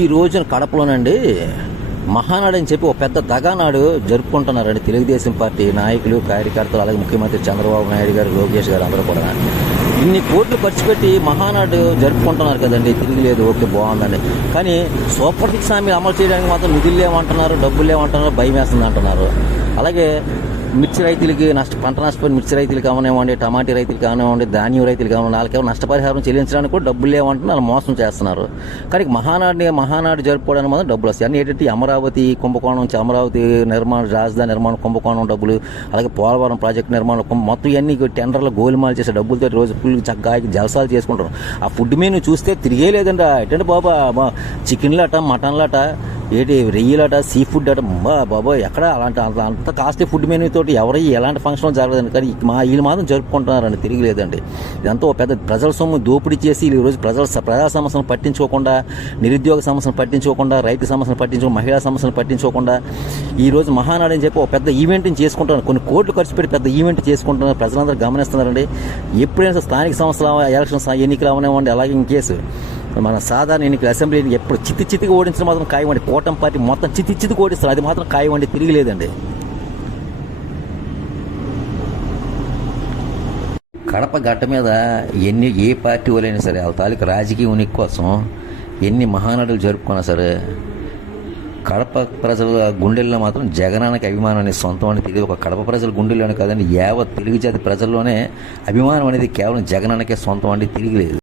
ఈ రోజున కడపలోనండి మహానాడు అని చెప్పి ఒక పెద్ద దగానాడు జరుపుకుంటున్నారండి తెలుగుదేశం పార్టీ నాయకులు కార్యకర్తలు, అలాగే ముఖ్యమంత్రి చంద్రబాబు నాయుడు గారు, లోకేష్ గారు అందరూ కూడా ఇన్ని కోట్లు ఖర్చు పెట్టి మహానాడు జరుపుకుంటున్నారు కదండి. తిరిగిలేదు, ఓకే బాగుందండి. కానీ సూపర్ సిక్స్ హామీలు అమలు చేయడానికి మాత్రం నిధులు లేవంటున్నారు, డబ్బులు లేవంటున్నారు, భయం వేస్తుంది అంటున్నారు. అలాగే మిర్చి రైతులకి పంట నష్టపోయిన మిర్చి రైతులు కావనివ్వండి, టమాటీ రైతులు కానివ్వండి, ధాన్యం రైతులు కానివ్వండి, వాళ్ళకేమో నష్టపరిహారం చెల్లించడానికి కూడా డబ్బులు లేవంటున్నారు, వాళ్ళు మోసం చేస్తున్నారు. కానీ మహానాడు జరుపుకోవడానికి మాత్రం డబ్బులు వస్తాయి. అన్నీ ఏంటంటే అమరావతి కుంభకోణం, అమరావతి నిర్మాణం, రాజధాని నిర్మాణం కుంభకోణం డబ్బులు, అలాగే పోలవరం ప్రాజెక్టు నిర్మాణం మొత్తం ఇవన్నీ టెండర్లు గోలుమాలు చేసే డబ్బులతో రోజు ఫుల్ చక్కగా జలసాలు చేసుకుంటారు. ఆ ఫుడ్ మెనూ చూస్తే తిరిగే లేదండి. ఏంటంటే బాబా చికెన్లట, మటన్లట, ఏంటి రెయ్యలట, సీ ఫుడ్ అట, బాబా ఎక్కడ అంత కాస్ట్లీ ఫుడ్ మెనూ తోటి ఎలాంటి ఫంక్షన్ జరగదండి. కానీ వీళ్ళు మాత్రం జరుపుకుంటున్నారండి, తిరిగిలేదండి. ఇదంతా ఒక పెద్ద ప్రజల సొమ్ము దోపిడీ చేసి ఈరోజు ప్రజా సమస్యలను పట్టించుకోకుండా, నిరుద్యోగ సమస్యలను పట్టించుకోకుండా, రైతు సమస్యలను పట్టించుకోకుండా, మహిళా సమస్యలను పట్టించుకోకుండా ఈరోజు మహానాడు అని చెప్పి ఒక పెద్ద ఈవెంట్ని చేసుకుంటున్నారు. కొన్ని కోట్లు ఖర్చు పెట్టి పెద్ద ఈవెంట్ చేసుకుంటున్నారు. ప్రజలందరూ గమనిస్తున్నారండి. ఎప్పుడైనా స్థానిక సంస్థల ఎలక్షన్స్ ఎన్నికలు అవనివ్వండి, అలాగే ఇంకేసు మన సాధారణ ఎన్నికలు అసెంబ్లీ ఎప్పుడు చిత్తిగా ఓడించడం మాత్రం ఖాయమండి. కూటమి పార్టీ మొత్తం చిత్తికి ఓడిస్తారు, అది మాత్రం ఖాయమండి, తిరిగిలేదండి. కడప గడ్డ మీద ఏ పార్టీ వాళ్ళైనా సరే వాళ్ళ తాలూకు రాజకీయ ఉనికి కోసం ఎన్ని మహానాడులు జరుపుకున్నా సరే కడప ప్రజల గుండెల్లో మాత్రం జగనానికి అభిమానం అనేది సొంతం అని తెలియదు. ఒక కడప ప్రజల గుండెల్లోనే కాదండి, యావత్ తెలుగు జాతి ప్రజల్లోనే అభిమానం అనేది కేవలం జగనానికే సొంతం అండి, తిరిగిలేదు.